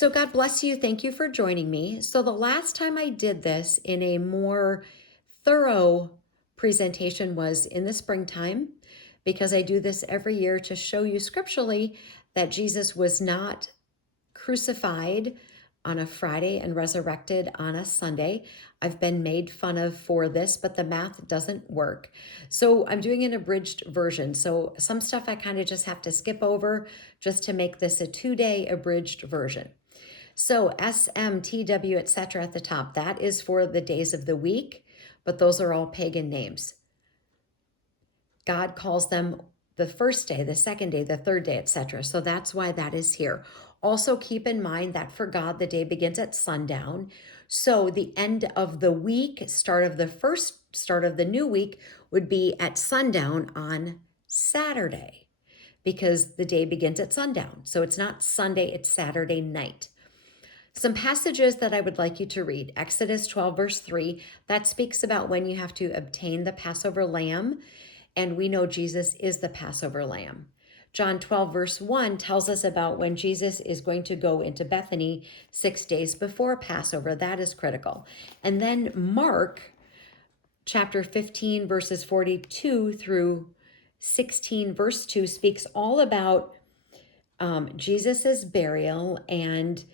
So God bless you. Thank you for joining me. So the last time I did this in a more thorough presentation was in the springtime, because I do this every year to show you scripturally that Jesus was not crucified on a Friday and resurrected on a Sunday. I've been made fun of for this, but the math doesn't work. So I'm doing an abridged version. So some stuff I kind of just have to skip over just to make this a 2-day abridged version. So SMTW, etc. at the top, that is for the days of the week, but those are all pagan names. God calls them the first day, the second day, the third day, etc. So that's why that is here. Also keep in mind that for God, the day begins at sundown. So the end of the week, start of the new week would be at sundown on Saturday, because the day begins at sundown. So it's not Sunday, it's Saturday night. Some passages that I would like you to read. Exodus 12, verse 3, that speaks about when you have to obtain the Passover lamb, and we know Jesus is the Passover lamb. John 12, verse 1 tells us about when Jesus is going to go into Bethany 6 days before Passover. That is critical. And then Mark chapter 15, verses 42 through 16, verse 2 speaks all about Jesus's burial and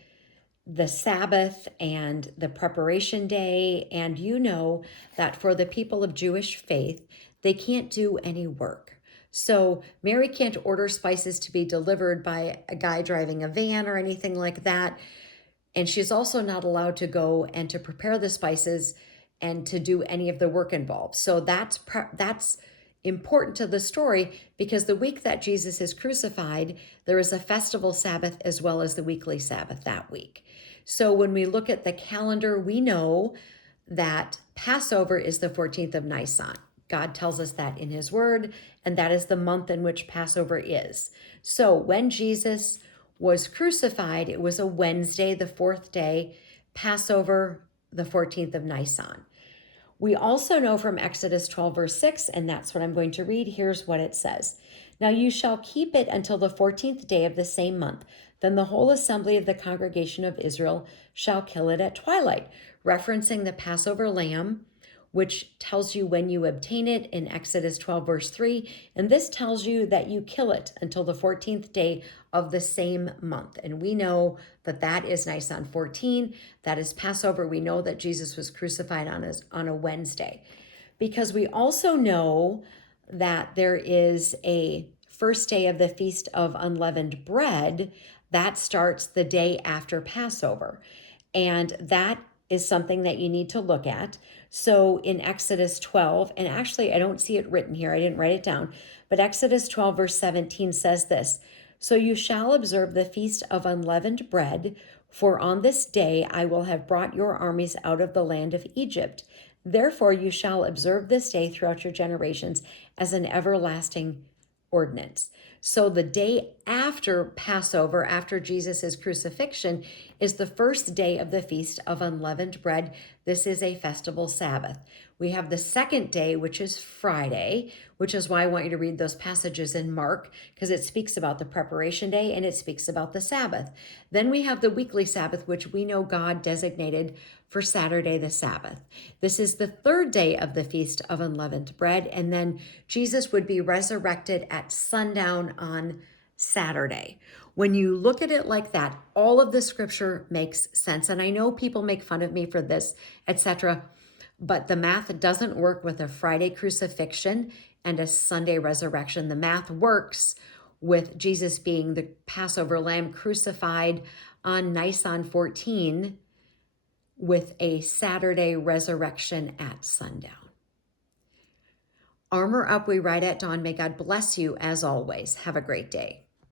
the Sabbath and the preparation day. And you know that for the people of Jewish faith, they can't do any work. So Mary can't order spices to be delivered by a guy driving a van or anything like that. And she's also not allowed to go and to prepare the spices and to do any of the work involved. So that's important to the story, because the week that Jesus is crucified, there is a festival Sabbath as well as the weekly Sabbath that week. So when we look at the calendar, we know that Passover is the 14th of Nisan. God tells us that in his word, and that is the month in which Passover is. So when Jesus was crucified, it was a Wednesday, the fourth day, Passover, the 14th of Nisan. We also know from Exodus 12, verse 6, and that's what I'm going to read. Here's what it says. Now you shall keep it until the 14th day of the same month. Then the whole assembly of the congregation of Israel shall kill it at twilight, referencing the Passover lamb, which tells you when you obtain it in Exodus 12, verse 3. And this tells you that you kill it until the 14th day of the same month. And we know that that is Nisan 14. That is Passover. We know that Jesus was crucified on a Wednesday, because we also know that there is a first day of the Feast of Unleavened Bread that starts the day after Passover. And that is something that you need to look at. So in Exodus 12, and actually I don't see it written here, I didn't write it down, but Exodus 12, verse 17 says this: So you shall observe the Feast of Unleavened Bread, for on this day I will have brought your armies out of the land of Egypt. Therefore you shall observe this day throughout your generations as an everlasting ordinance. So the day after Passover, after Jesus' crucifixion, is the first day of the Feast of Unleavened Bread. This is a festival Sabbath. We have the second day, which is Friday, which is why I want you to read those passages in Mark, because it speaks about the preparation day and it speaks about the Sabbath. Then we have the weekly Sabbath, which we know God designated for Saturday the Sabbath. This is the third day of the Feast of Unleavened Bread, and then Jesus would be resurrected at sundown on Saturday. When you look at it like that, all of the scripture makes sense. And I know people make fun of me for this, etc., but the math doesn't work with a Friday crucifixion and a Sunday resurrection. The math works with Jesus being the Passover lamb crucified on Nisan 14 with a Saturday resurrection at sundown. Armor up, we ride at dawn. May God bless you as always. Have a great day.